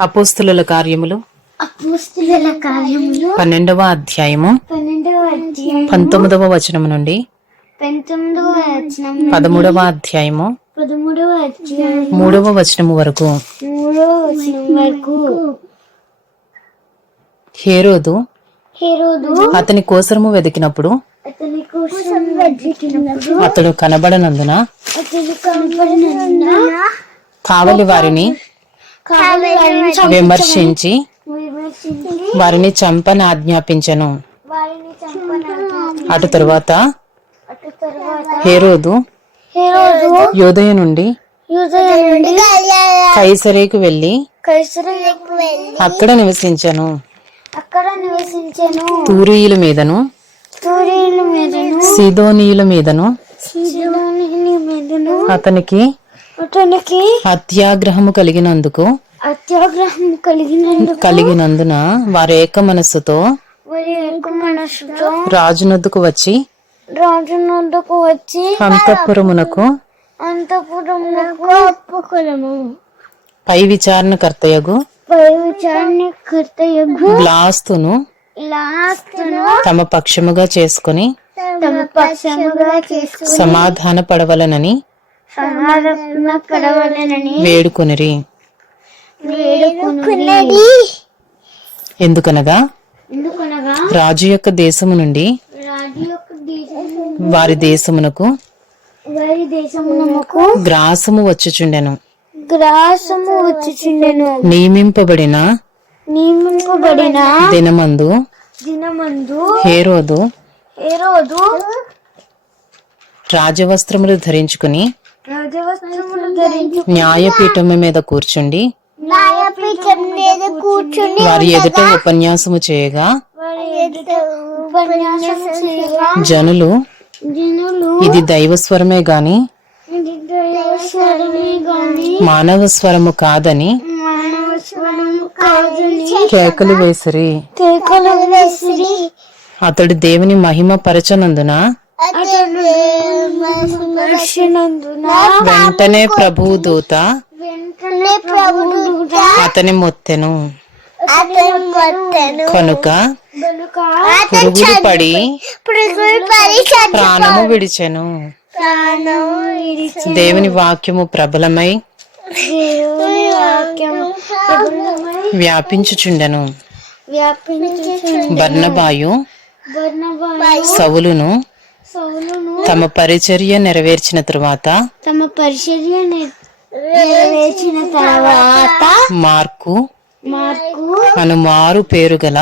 అపోస్తుల కార్యములు? అపోస్తుల కార్యములు. పన్నెండవ అధ్యాయము. పన్నెండవ అధ్యాయం పంతొమ్మిదవ వచనము నుండి పంతొమ్మిదవ వచనం పదమూడవ అధ్యాయము. పదమూడవ అధ్యాయం మూడవ వచనము వరకు. మూడవ వచనం వరకు. హేరోదు హేరోదు అతని కోసరము వెతికినప్పుడు అతని కోసం వెతికినప్పుడు అతడు కనబడనందున కావలి వారిని విమర్శించి వారిని చంపని ఆజ్ఞాపించను. అటు తరువాత హేరోదు యోదయ నుండి కైసరేకు వెళ్ళి అక్కడ నివసించను. అక్కడ నివసించెను. తూరీయుల మీదను సీదోనీయుల సీదోని మీదను అతనికి అతనికి అత్యాగ్రహము కలిగినందుకు అత్యాగ్రహం కలిగినందుకు కలిగినందున వారి ఏక మనస్సుతో వారి యొక్క మనసుతో రాజునొద్దుకు వచ్చి రాజు నొద్దకు వచ్చి అంతఃపురమునకు అంతపురమునకు ఒప్పుకొలము పై విచారణకర్తయగు పై విచారణ కర్తయగు బ్లాస్తును లాస్తును తమ పక్షముగా చేసుకుని తమ పక్షముగా చేసుకుని సమాధాన పడవలనని వేడుకొనిరి. ఎందుకనగా? ఎందుకనగా? రాజు యొక్క దేశము నుండి రాజు యొక్క దేశం వారి దేశమునకు వారి దేశమునకు గ్రాసము వచ్చుచుండెను. గ్రాసము వచ్చుచుండెను. నియమింపబడిన నియమింపబడిన దినమందు దినమందు హేరోదు రోజు రాజవస్త్రములు ధరించుకుని న్యాయపీఠము మీద కూర్చుండి న్యాయపీఠం మీద కూర్చుని వారి ఎదుట ఉపన్యాసము చేయగా జనులు ఇది ఇది దైవస్వరమే గాని మానవ స్వరము కాదని స్వరము కేకలు వేసిరి. అతడు దేవుని మహిమ పరచనందున వెంటనే ప్రభువు దూత అతని మొత్తెను అతని మొత్తను కనుక పురుగులు పడి ప్రాణము విడిచెను. దేవుని వాక్యము ప్రబలమై వ్యాపించుచుండెను. బర్నబాయు సవులును తమ పరిచర్య నెరవేర్చిన తరువాత తమ పరిచర్య నెరవేర్చిన తర్వాత మార్కు మార్కు అను మారు పేరు గల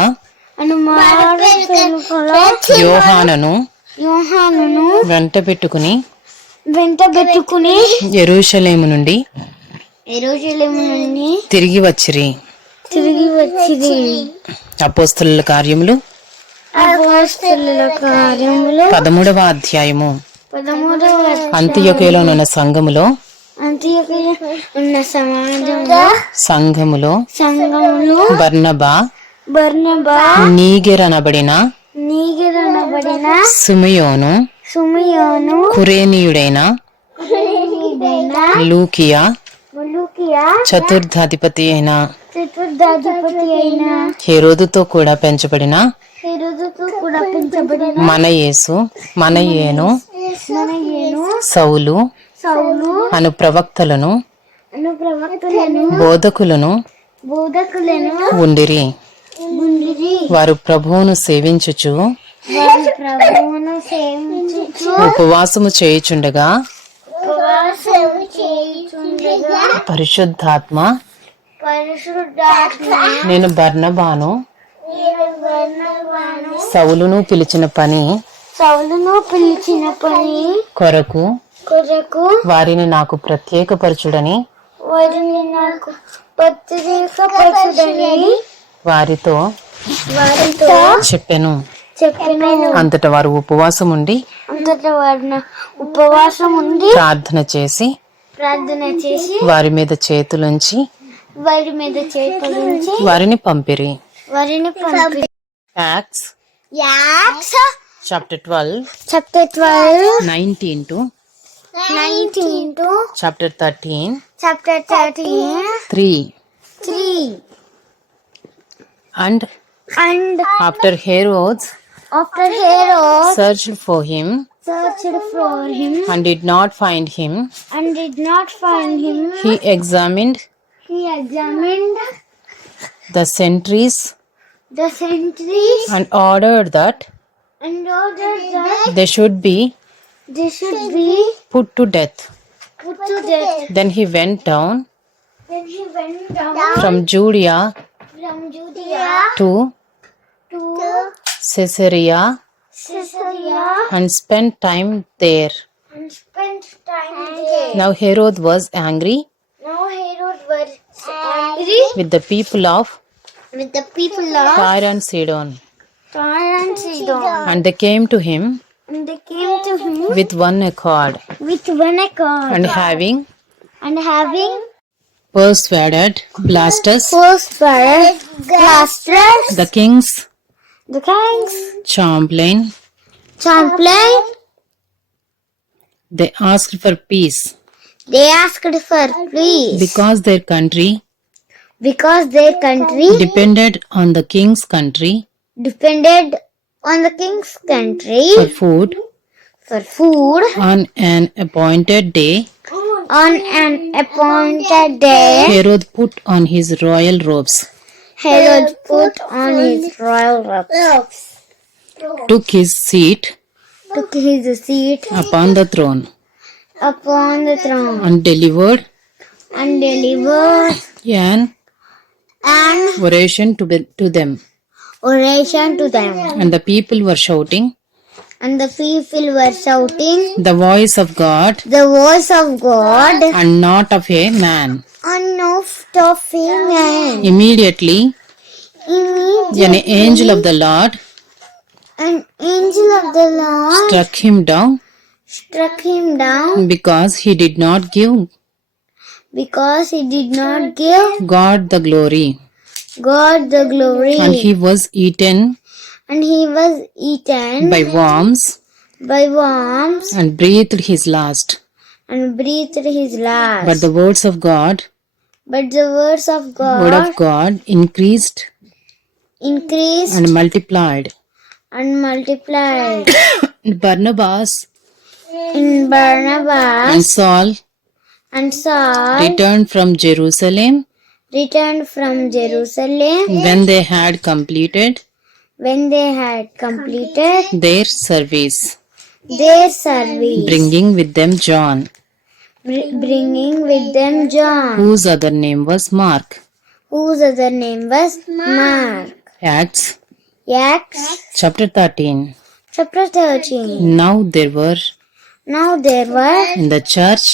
అనుమాన యోహానను యోహానును వెంట పెట్టుకుని వెంట పెట్టుకుని ఎరుషలేము నుండి ఎరుజలేము నుండి తిరిగి వచ్చిరి. తిరిగి వచ్చింది అపోస్తుల కార్యములు పదమూడవ అధ్యాయము. పదమూడవ అంత్యొకేలోనున్న సంఘములో ఉన్న సమాజంలో సంఘములో సంఘములు బర్నబా బర్నబా నీగెరనబడిన నీగిరనబడిన సుమియోను సుమియోను కురేనీయుడైన లూకియా చతుర్థాధిపతి అయిన చతుర్థాధిపతి అయిన హెరోదుతో కూడా పెంచబడిన మన యేసు మన ఏను సౌలు అను ప్రవక్తలను బోధకులను ఉండిరి. వారు ప్రభువును సేవించుచు ఉపవాసము చేయుచుండగా పరిశుద్ధాత్మ నేను బర్నబాను సౌలును పిలిచిన పని సౌలును పిలిచిన పని కొరకు కొరకు వారిని నాకు ప్రత్యేకపరచుడని వారిని నాకు పత్రికపరచుడని వారితో వారితో చెప్పెను. అంతటా వారు ఉపవాసం ఉండి అంతటా వారిన ఉపవాసం ఉండి ప్రార్థన చేసి ప్రార్థన చేసి వారి మీద చేతులుంచి వారి మీద చేపలించి వారిని పంపిరి. వారిని పంపి acts Acts. Chapter 12. Chapter 12. 19 to. 19 to. Chapter 13. Chapter 13. 3. 3. And. And. After Herod's. After Herod. Searched for him. Searched for him. And did not find him. And did not find him. He examined. He examined. The sentries the sentries and ordered that and ordered that they should be they should be put to death. put to death. Then he went down Then he went down from Judea from Judea to to Caesarea Caesarea and spent time there. and spent time there. Now Herod was angry Now Herod was angry with the people of with the people of Tyre and Sidon, Tyre and Sidon, and they came to him and they came to him with one accord, with one accord. And having and having persuaded Blastus, first fire blasters. The king's. The king's. Chamberlain, champlain. they asked for peace. They asked for peace. Because their country because their country depended on the king's country depended on the king's country for food for food on an appointed day. on an appointed day. Herod put on his royal robes, Herod put on his royal robes, took his seat took his seat upon the throne, upon the throne, and delivered and delivered an an oration to, be- to them. oration to them. And the people were shouting, And the people were shouting, The voice of God The voice of God, and not of a man. and not of a man. Immediately, Immediately, an angel of the Lord an angel of the Lord struck him down struck him down because he did not give because he did not give God the glory, God the glory, and he was eaten and he was eaten by worms by worms and breathed his last. and breathed his last. But the words of God, But the words of God word of God, increased increased and multiplied. and multiplied. Barnabas In Barnabas and Saul and Saul returned from Jerusalem returned from Jerusalem when they had completed when they had completed their service, their service, bringing with them John, br- bringing with them John, whose other name was Mark. whose other name was Mark. Acts Acts chapter 13. chapter 13. Now there were Now there were in the church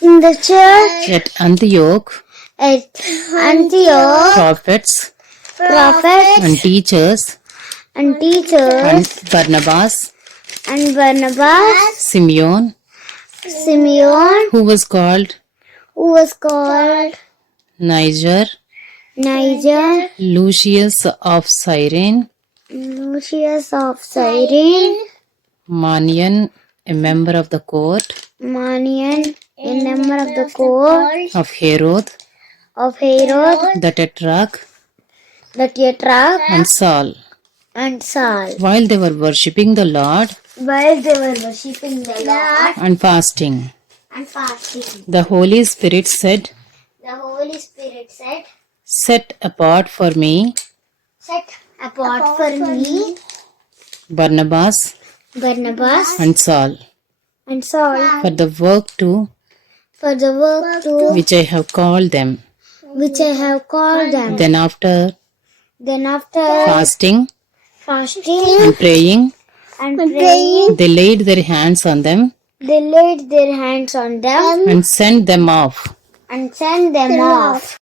in the church. At Antioch. At Antioch. Prophets. Prophets. And teachers. And teachers. And Barnabas, and Barnabas, Simeon, Simeon, who was called? Who was called? Niger, Niger, Lucius of Cyrene, Lucius of Cyrene, Manian, a member of the court. Manian, a member of the court of Herod, of Herod, the Tetrarch, the Tetrarch, and Saul. and Saul. While they were worshipping the Lord. While they were worshipping the Lord. And fasting, and fasting, the Holy Spirit said, the Holy Spirit said, Set apart for me Set apart for me Barnabas Barnabas and Saul and Saul. for the work to for the work to which I have called them. which I have called them. Then, after Then after fasting fasting and praying, and praying, they laid their hands on them they laid their hands on them and sent them off. and sent them off.